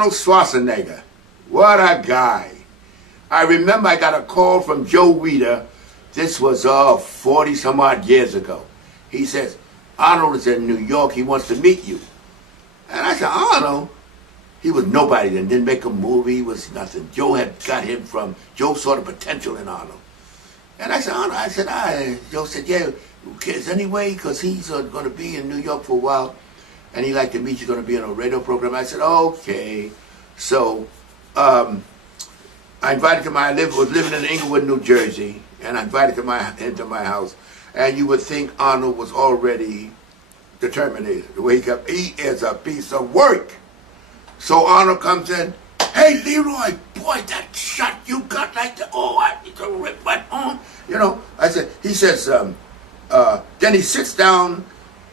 Arnold Schwarzenegger. What a guy. I remember I got a call from Joe Weider. This was 40 some odd years ago. He says, Arnold is in New York. He wants to meet you. And I said, Arnold? He was nobody then. Didn't make a movie. He was nothing. Joe had got him from, Joe saw the potential in Arnold. And I said, Arnold, Joe said, yeah, is there any way? Because he's going to be in New York for a while. And he'd like to meet you. Going to be on a radio program. I said, okay. So I invited him. I was living in Englewood, New Jersey. And I invited him into my house. And you would think Arnold was already determined to wake up. He is a piece of work. So Arnold comes in, hey Leroy, boy, that shot you got like that, oh, I need to rip that on. You know, he says, then he sits down,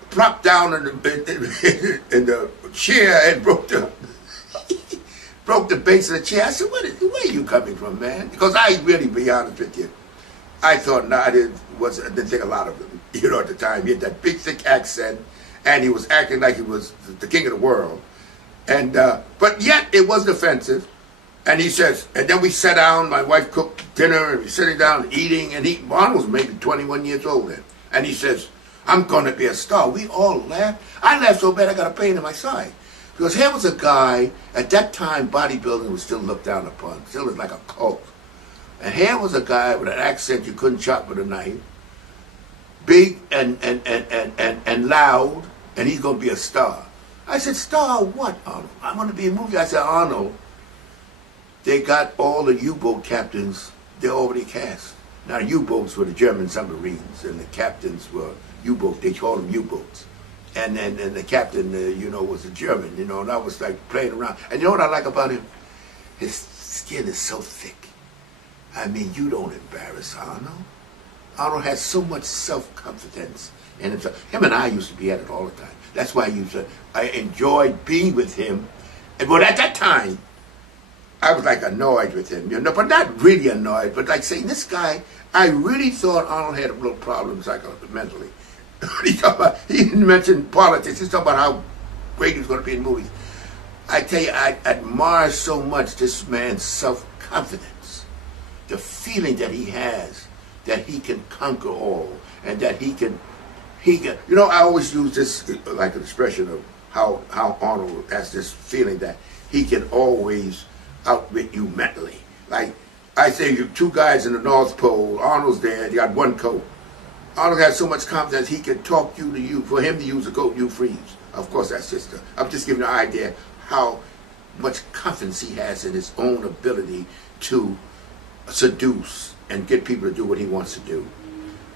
plopped down in the chair and broke the base of the chair. I said, where are you coming from, man? Because I really, be honest with you, I thought, I didn't think a lot of him, you know, at the time. He had that big, thick accent, and he was acting like he was the king of the world. And but yet it wasn't offensive. And he says, and then we sat down, my wife cooked dinner, and we sitting down eating, and Arnold was maybe 21 years old then. And he says, I'm going to be a star. We all laughed. I laughed so bad I got a pain in my side. Because here was a guy, at that time bodybuilding was still looked down upon, still was like a cult. And here was a guy with an accent you couldn't chop with a knife, big and loud, and he's going to be a star. I said, star what, Arnold? I want to be in a movie. I said, Arnold, they got all the U-boat captains, they're already cast. Now, U-boats were the German submarines, and the captains were U-boats. They called them U-boats. And the captain, you know, was a German, you know, and I was like playing around. And you know what I like about him? His skin is so thick. I mean, you don't embarrass Arnold. Arnold has so much self-confidence in himself. Him and I used to be at it all the time. That's why I enjoyed being with him. And but at that time, I was like annoyed with him, you know, but not really annoyed, but like saying, this guy, I really thought Arnold had a little problems mentally. He didn't mention politics. He talked about how great he was going to be in movies. I tell you, I admire so much this man's self-confidence, the feeling that he has that he can conquer all, and that he can, you know, I always use this like an expression of how Arnold has this feeling that he can always outwit you mentally. Like, I say, you two guys in the North Pole, Arnold's there, they got one coat. Arnold has so much confidence he can talk you, for him to use a coat, you freeze. Of course, that's just, I'm just giving you an idea how much confidence he has in his own ability to seduce and get people to do what he wants to do.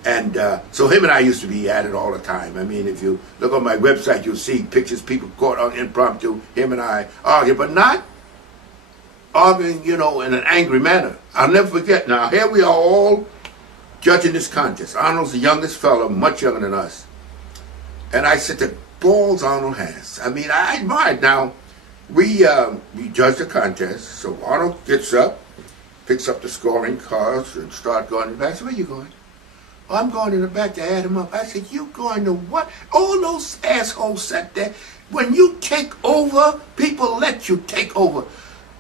And so him and I used to be at it all the time. I mean, if you look on my website, you'll see pictures, people caught on impromptu, him and I arguing, but not arguing, you know, in an angry manner. I'll never forget. Now, here we are all judging this contest. Arnold's the youngest fellow, much younger than us. And I said, the balls Arnold has. I mean, I admired. Now, we judged the contest, so Arnold gets up, picks up the scoring cards, and start going in the back. I said, where you going? Oh, I'm going in the back to add him up. I said, you going to what? All those assholes sat there. When you take over, people let you take over.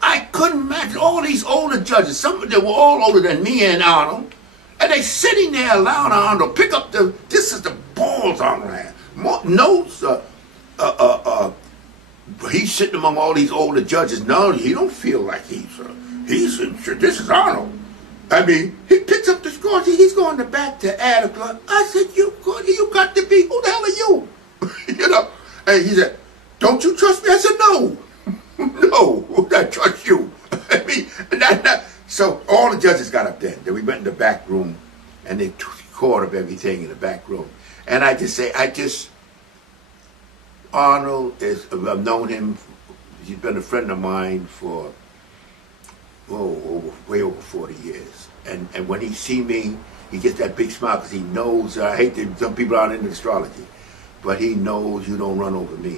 I couldn't imagine all these older judges, some of them were all older than me and Arnold, and they sitting there allowing Arnold to pick up this is the balls Arnold had. He's sitting among all these older judges. No, he don't feel like this is Arnold. I mean, he picks up the scores, he's going to back to add a club. I said, you got to be, who the hell are you? You know, and he said, don't you trust me? I said, no. No, I trust you. I mean, so all the judges got up there. Then we went in the back room, and they caught up everything in the back room. And I just say, Arnold I've known him. He's been a friend of mine for way over 40 years. And when he see me, he gets that big smile because he knows. I hate that some people aren't into astrology, but he knows you don't run over me.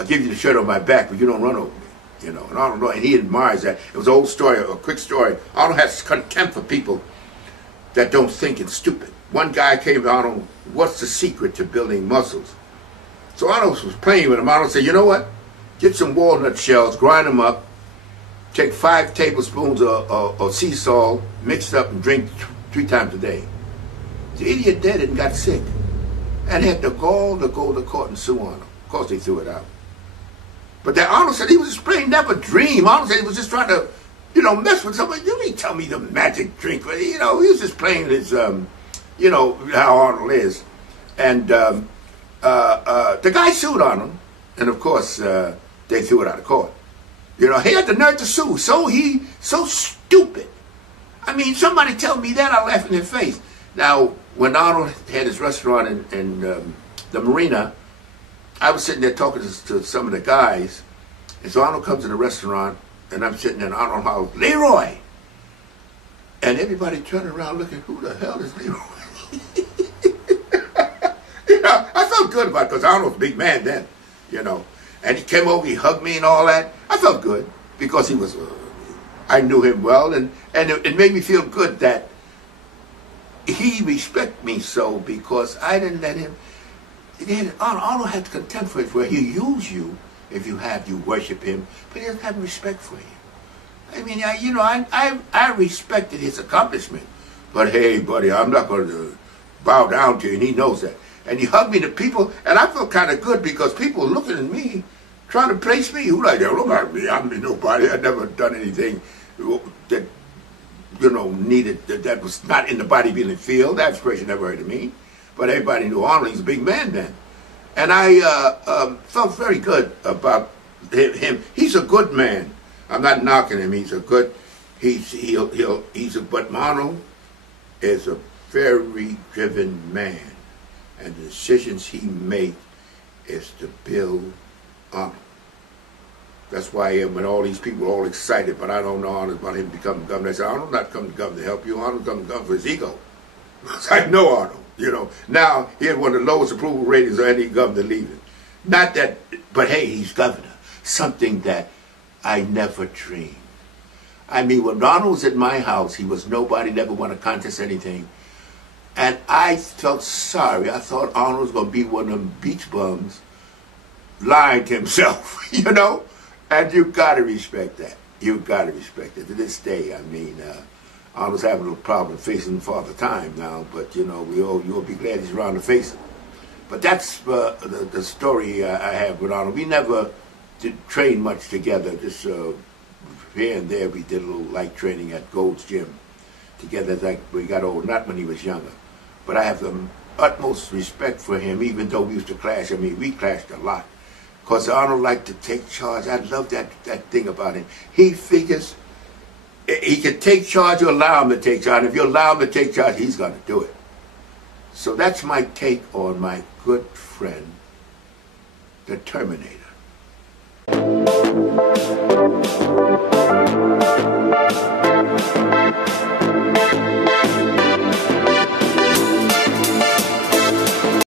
I'll give you the shirt on my back, but you don't run over me, you know. And Arnold, and he admires that. It was an old story, a quick story. Arnold has contempt for people that don't think it's stupid. One guy came to Arnold, what's the secret to building muscles? So Arnold was playing with him. Arnold said, you know what? get some walnut shells, grind them up, take 5 tablespoons of sea salt, mix it up and drink 3 times a day. The idiot did it and got sick. And had the gall to go to court and sue on him. Of course they threw it out. But that Arnold said he was just playing, never dream. Arnold said he was just trying to, mess with somebody. You mean tell me the magic drink? But, he was just playing his, how Arnold is. And the guy sued Arnold. And of course, they threw it out of court. He had the nerve to sue. So stupid. I mean, somebody tell me that, I laugh in their face. Now, when Arnold had his restaurant in the marina, I was sitting there talking to some of the guys. And so Arnold comes in the restaurant, and I'm sitting in Arnold's house, Leroy! And everybody turning around looking, who the hell is Leroy? I felt good about it because Arnold's a big man then, And he came over, he hugged me and all that. I felt good because he was, I knew him well, and it made me feel good that he respected me so because I didn't let him. Arnold had contempt for it, where he'll use you if you worship him, but he doesn't have respect for you. I mean, I respected his accomplishment, but hey, buddy, I'm not going to bow down to you, and he knows that. And he hugged me to people, and I felt kind of good because people were looking at me, trying to place me. Who like that? Look at me. I'm nobody. I've never done anything that needed, that was not in the bodybuilding field. That expression never heard of me. But everybody knew Arnold. He's a big man then. And I felt very good about him. He's a good man. I'm not knocking him. He's a good, but Arnold is a very driven man. And the decisions he makes is to build Arnold. That's why when all these people are all excited, but I don't know Arnold about him becoming governor. I said, Arnold not coming to governor to help you. Arnold coming to governor for his ego. I know Arnold, Now, he had one of the lowest approval ratings of any governor leaving. Not that, but hey, he's governor. Something that I never dreamed. I mean, when Arnold was at my house, he was nobody, never won a contest, anything. And I felt sorry. I thought Arnold was going to be one of them beach bums lying to himself, And you got to respect that. You got to respect it. To this day, I mean, Arnold's having a little problem facing him for the time now, but, you'll be glad he's around to face him. But that's the story I have with Arnold. We never did train much together. Just here and there, we did a little light training at Gold's Gym together as we got old, not when he was younger. But I have the utmost respect for him, even though we used to clash. I mean, we clashed a lot. Because Arnold liked to take charge. I love that thing about him. He figures he can take charge or allow him to take charge. And if you allow him to take charge, he's going to do it. So that's my take on my good friend, the Terminator.